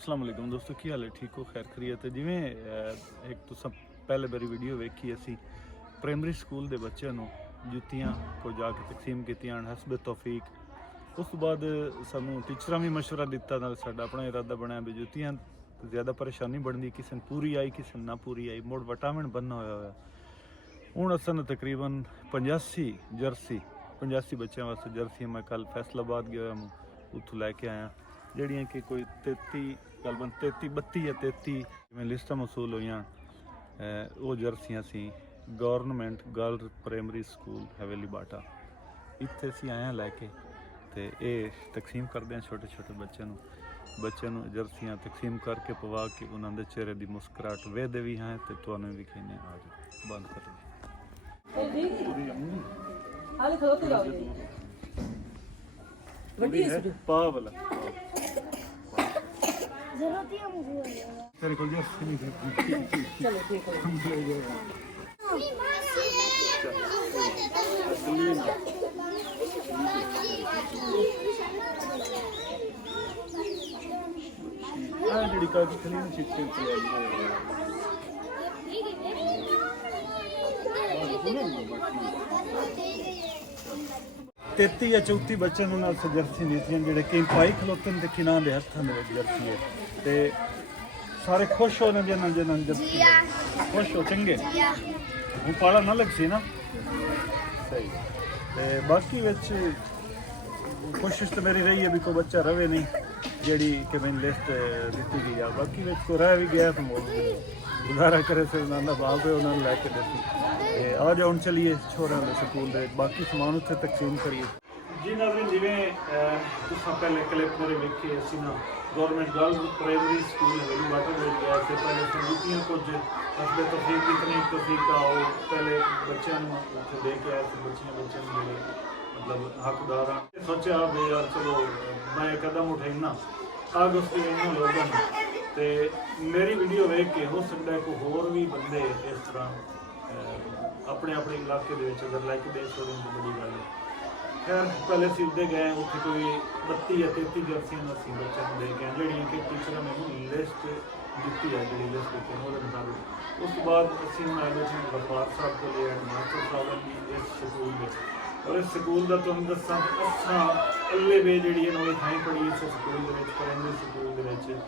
अस्सलाम वालेकुम दोस्तों, की हाल है? ठीक हो? खैर खरीयत है? जिवें एक तो सब पहले बारी वीडियो वेखी असी प्राइमरी स्कूल के बच्चों ਨੂੰ ਜੁੱਤੀਆਂ को जाके तकसीम कीतियां हसब तौफीक। उस तो बाद सानू टीचर भी मशवरा दिता, नाल साडा अपना इरादा बनया भी जुत्तियां ज़्यादा परेशानी बनती, किसी ने पूरी आई किसी ने ना पूरी आई, मुड़ वटामिन बनना होया हूँ असन तकरीबन 85 जर्सी 85 बच्चों वास्ते जर्सी मैं कल फैसलाबाद गया हूँ, उत्थों लैके आया जड़ियाँ कि कोई 33 तकरीबन 32 या 33 में लिस्टां मसूल हुई वो जर्सियाँ सी गवर्नमेंट गर्ल प्राइमरी स्कूल हवेली बाटा इत्थे असीं आए हैं लैके ते ये तकसीम करते हैं छोटे छोटे बच्चों जर्सियाँ तकसीम करके पवा के उन्होंने चेहरे की मुस्कुराहट वेदे भी हैं तो तुहानूं भी कहने आ जाओ बंद कर पावला तेरे को जर्सी नहीं चलो ठीक है जी काफी खली चिट्टे 33 या 34 बच्चों जर्सी नीतियां जेडे कई पाई खलोते हैं किना दे हत्थां दे जर्सी है ते सारे खुश हो ने जिन्हां जिन्हां जर्सी खुश हो चंगे हूँ पाला ना लग सी ना सही ते बाकी विच कोशिश तो मेरी रही है भी कोई बच्चा रवे नहीं जेड़ी कि मैंने लिस्ट दी गई है, बाकी विच को रह भी गया तो गुजारा करे से उन्होंने बाप है उन्होंने लैके देती आ जाओ हम चलिए छोरा वाले स्कूल दे बाकी समान उत्थे तकसीम करिए जी नाज़रीन। जिवें तुसां पहले क्लिप मेरे वेखे असीं ना गवर्नमेंट गर्ल्स प्राइमरी स्कूल हवेली बाटा में गया से पहले संगीतियाँ कुछ हसबे तौफीक कितनी तौफीक आओ पहले बच्चों उत्थे दे के आए बच्चियाँ जोड़े मतलब हकदार हाँ सोचा भी यार चलो मैं कदम उठाईना अगस्त इन्होंने लोगों तो मेरी वीडियो वेख के हो सकता है कोई होर भी बंदे इस तरह अपने अपने इलाके अगर लैके दे छोड़ने की बड़ी गल है। खैर पहले सीधे गए उत्थे कोई 32 या 33 जर्सियां असीं बच्चों को दे के जड़ियाँ कि टीचर ने लिस्ट दी है जी लिस्ट दी वो मुताबिक उस तो बाद असीं हुण आए बच्चे गफार साहब को ले मास्टर साहब की इस स्कूल में और इस स्कूल का तुहानूं दस्सां असां अल्ले वे जिहड़ी है नवीं थाई पढ़ी इस स्कूल के प्राइमरी स्कूल के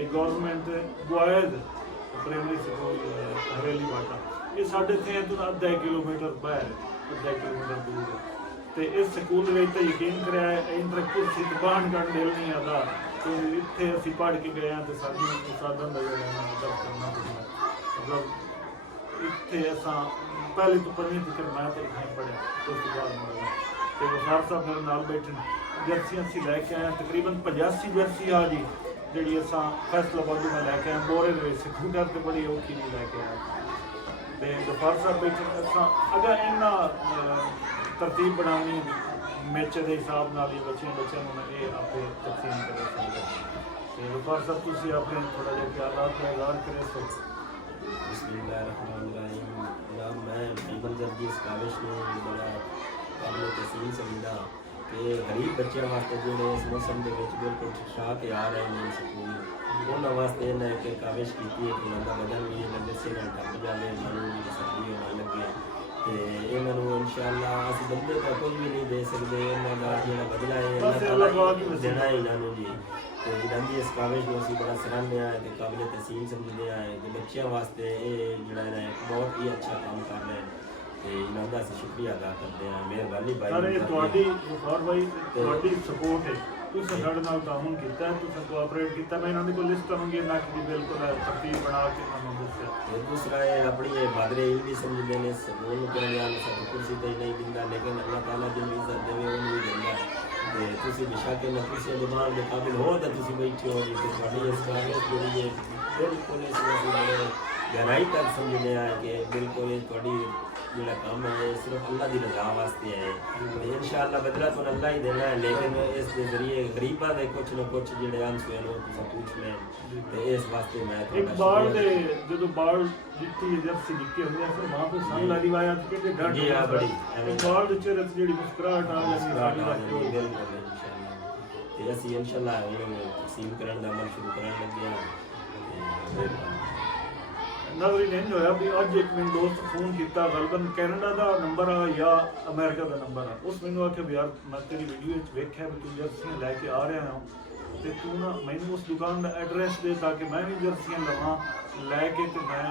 एक गवर्नमेंट बॉयज़ प्राइमरी स्कूल हवेली बाटा ये साढ़े इत्थे तो अद्धा किलोमीटर बाहर अद्धा किलोमीटर दूर है तो इस स्कूल तो यकीन कराया इंटर कुर्सी दुकान का दिल नहीं आता तो इतने असीं पढ़ के गए हैं तो साढ़े साधन का जो अदब करना मतलब इतने असा पहले तो 5वीं तक मैं तो इतना पढ़िया उस बाद तो गफार साहब मेरे नाल बैठे जर्सियां असीं लैके आए तकरीबन 85 जर्सी आ जी जी असा फैसलाबाद में लैके आए बोरे स्कूटर तो बड़ी औखी नहीं लैके आए तो गफार साहब बैठे असा अगर इन्ना तरतीब बनानी मेचे के हिसाब नाल ही बच्चों ये आपे तकसीम कर सकते तो गफार साहब तुम अपने थोड़ा जिहा ख्यालात का इज़हार करें सो बिस्मिल्लाहिर्रहमानिर्रहीम। मैं तकरीबन जब इस काविश में बड़ा काबिल तस्लीम समझदा कि गरीब बच्चों वास्ते जो इस मौसम के बिल्कुल शाह के आ रहे हैं स्कूल उन्होंने वास्ते इन्हें एक काविश की है कि उनका बदन भी लंबे से ढक जाए उन्होंने सर्दी होने लगे तो इन्होंने इंशाअल्लाह अस बंदे का कुछ भी नहीं दे सकते इन्होंने जो बदला है देना है इन्होंने जी तो इन्होंने इस काविश में असी बड़ा सराहने आए तो काबिल तहसीन समझते आए तो बच्चों वास्ते ये जोड़ा है बहुत ही अच्छा काम कर रहे हैं तो इन्होंने अस शुक्रिया अदा करते हैं मेहरबानी भाई सपोर्ट है तुसें साढ़े नाल ताउन कीता है तुसें कोऑपरेट कीता मैं इन्होंने को लिस्ट करूँगी ना कि बिल्कुल तरतीब बना के उन्होंने दस्सिया दूसरा है अपनी ये बादरे इल भी समझते हैं स्कूल सब कुर्सी तो नहीं दिंदा लेकिन अल्लाह ताला जिन इज्जत देवे उन्हें भी दिंदा तो तुसी बेशक इन कुर्सी दुकान के काबिल हो तो तुसी बैठे हो तो थोड़ी इस काबिल के लिए बिल्कुल इस गहराई तक समझने आए कि बिल्कुल थोड़ी जोड़ा काम है सिर्फ अल्लाह की रजा वास्ते है इंशाअल्लाह बदला तो अल्लाह ही देना है लेकिन इस जरिए गरीबा के कुछ न कुछ जोड़े आंसू हैं तुम पूछ लें तो इस वास्ते मैं एक बाल दे जो बाल जितनी जर्सी निकली होंगे फिर वहां पे सन ला रिवायत के डर जी हां बड़ी बाल दे चेहरे ते जेडी मुस्कुराहट आ जाती है बिल्कुल इंशाअल्लाह ਤੇ ਅਸੀਂ ਇਨਸ਼ਾਅੱਲਾ ਹੁਣ ਤਕਸੀਮ ਕਰਨ ਦਾ ਅਮਲ ਸ਼ੁਰੂ ਕਰਨ ਲੱਗੇ ਹਾਂ। ਨਾਜ਼ਰੀਨ ਇੰਜ ਹੋਇਆ ਵੀ ਅੱਜ ਇੱਕ ਮੈਨੂੰ ਦੋਸਤ ਫੋਨ ਕੀਤਾ, ਗਲਬਨ ਕੈਨੇਡਾ ਦਾ ਨੰਬਰ ਆ ਜਾਂ ਅਮਰੀਕਾ ਦਾ ਨੰਬਰ ਆ। ਉਸ ਮੈਨੂੰ ਆਖਿਆ ਵੀ ਯਾਰ ਮੈਂ ਤੇਰੀ ਵੀਡੀਓ ਵਿੱਚ ਵੇਖਿਆ ਵੀ ਤੂੰ ਜਰਸੀਆਂ ਲੈ ਕੇ ਆ ਰਿਹਾ ਹਾਂ ਤੇ ਤੂੰ ਨਾ ਮੈਨੂੰ ਉਸ ਦੁਕਾਨ ਦਾ ਐਡਰੈਸ ਦੇ ਤਾਂ ਕਿ ਮੈਂ ਵੀ ਜਰਸੀਆਂ ਲਵਾਂ ਲੈ ਕੇ ਤੇ ਮੈਂ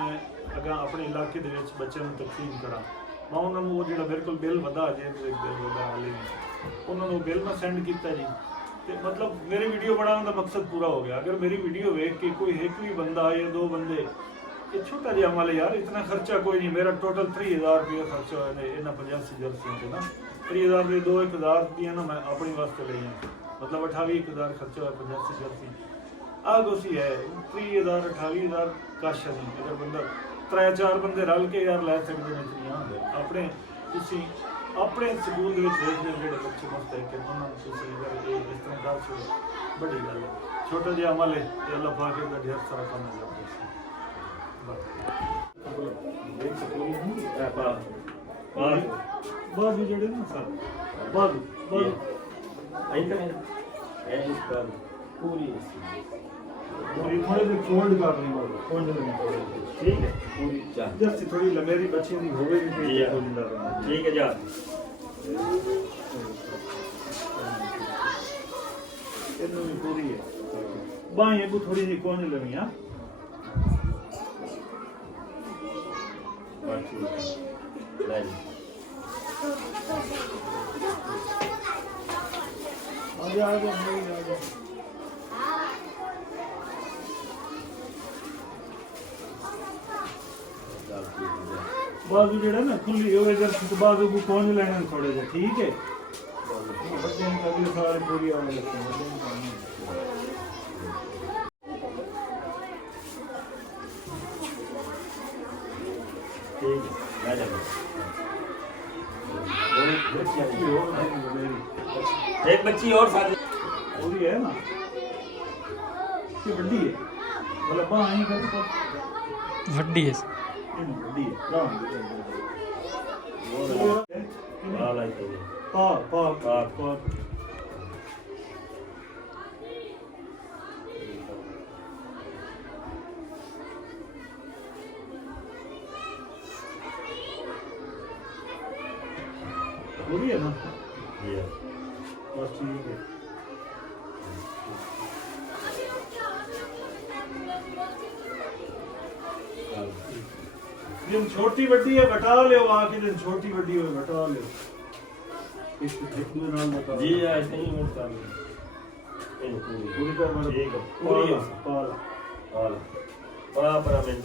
ਅਗਾਂ ਆਪਣੇ ਇਲਾਕੇ ਦੇ ਵਿੱਚ ਬੱਚਿਆਂ ਨੂੰ ਤਕਸੀਮ ਕਰਾਂ। ਮੈਂ ਉਹਨਾਂ ਨੂੰ ਉਹ ਜਿਹੜਾ ਮੇਰੇ ਕੋਲ ਬਿੱਲ ਵਧਾ ਜੇ ਬਿੱਲ ਵਧਾ ਹਾਲੇ ਉਹਨਾਂ ਨੂੰ ਬਿੱਲ ਮੈਂ ਸੈਂਡ ਕੀਤਾ ਜੀ। ਤੇ ਮਤਲਬ ਮੇਰੀ ਵੀਡੀਓ ਬਣਾਉਣ ਦਾ ਮਕਸਦ ਪੂਰਾ ਹੋ ਗਿਆ। ਅਗਰ ਮੇਰੀ ਵੀਡੀਓ ਵੇਖ ਕੇ ਕੋਈ ਇੱਕ ਵੀ ਬੰਦਾ ਜਾਂ ਦੋ ਬੰਦੇ, ये छोटा जिहा अमल है यार, इतना खर्चा कोई नहीं। मेरा टोटल 3000 रुपये खर्चा होया इन्हां 85 जर्सियों से ना। 3000 दे 1000 रुपये ना मैं अपने वास्ते ले हैं, मतलब 28,000 खर्चा होया 85 जर्सी आग उसी है। 30,000 28,000 कश नहीं। अगर बंदा 3-4 बंदे रल के यार लै सकते हैं जी। अपने तुसी अपने स्कूल दे विच देखदे जेहड़े बच्चे मुस्तैक हैं उन्हां नूं तुसी अगर इस तरह कर सको बड़ी गल है। छोटा जिहा अमल है ते अल्लाह पाक दा ढेर सारा काम है। बाजू जड़े ना सर बाजू बाजू पूरी थोड़े से फोल्ड कर रही बाजू फोल्ड करनी ठीक है पूरी जैसे थोड़ी लमेरी बच्ची नहीं होगी ठीक है जा इन्हों भी पूरी है बाहें को थोड़ी सी कौन लगी हाँ बाजू जड़ा ना खुली हो बाजू को कौन लेना थोड़े से ठीक है। बच्चे अगले सारे पूरी आने लगते हैं। एक बच्ची और साथ पूरी है ना कि बड़ी है मतलब बाहर नहीं कर वड्डी है बड़ी है पा पा पा पा पूरी है ना बस ठीक है। दिन छोटी बड़ी है बटा ले आके दिन छोटी बड़ी हो बटा ले इस ठेकुए नाल बता जी ऐसे ही होता है पूरी का मतलब ठीक है पूरी पाल पाल बड़ा बड़ा मिनट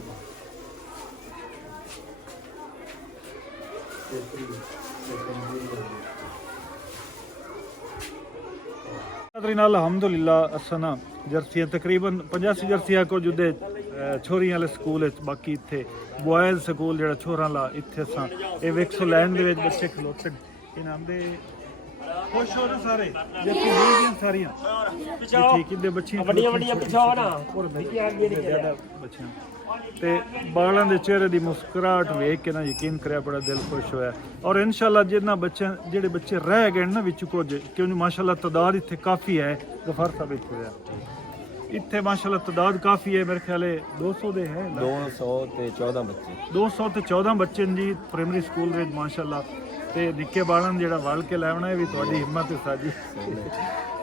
अल्हम्दुलिल्लाह असना जर्सियां तकरीबन 85 जर्सियां को जुदे छोरियां वाले स्कूल बाकी इत्थे बॉयज स्कूल जेड़ा छोरां ला इत्थे असां ए वेक्सो लैन दे विच बच्चे खलोते इनाम दे खुश हो रहे सारे जर्सी दे सारियां ठीक इदे बच्चियां बड़ियां पिछाओ ना और ज्यादा बच्चियां ते बालां दे चेहरे दी मुस्कुराहट वेख के ना यकीन करिया बड़ा दिल खुश होया। और इंशाल्लाह जिन्ना बच्चे जेडे बच्चे रह गए ना विच कुछ क्योंकि माशाल्लाह तादाद इत्थे काफ़ी है गफर साहब इत्थे माशाल्लाह तादाद काफ़ी है मेरे ख्याल 200 दे है 214 बच्चे 214 बच्चे जी प्राइमरी स्कूल विच माशाल्लाह ते निक्के बालां जेड़ा वल के लैवना है भी तुहाडी हिम्मत है साडी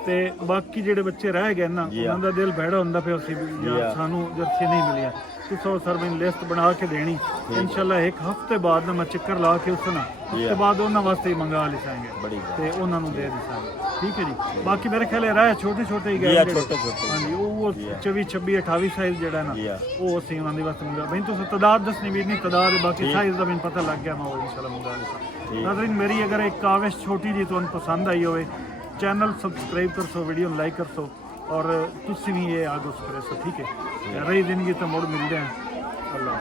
ते बाकी जेडे बच्चे रह गए ना उन्हां दा दिल भैड़ा हुंदा पिया सी यार सानू जर्सी नहीं मिलियां तुसो सर मैंने लिस्ट बना के देनी इंशाल्लाह एक हफ्ते बाद ना मैं चक्कर ला के उस ना उसके बाद उन्हां वास्ते मंगा लिसांगे ते उन्हां नू दे दिसांगे ठीक है जी। बाकी मेरे ख्याल राह छोटे छोटे ही गए हां जी वो 24 26 28 साइज जेड़ा ना वो असीं उन्हां दे वास्ते मंगा भाई तुस तादाद दसनी भी नहीं तादाद बाकी साइज दा मैनूं पता लग गया मैं वो इंशाल्लाह मंगा लिसांगे। नाज़रीन मेरी अगर एक काविश छोटी जी तुहानूं पसंद आई होवे चैनल सबसक्राइब कर सो वीडियो लाइक कर सो और तुसी भी ये आगो करे सो ठीक है। रही जिंदगी तो मुड़ मिलते हैं। अल्लाह।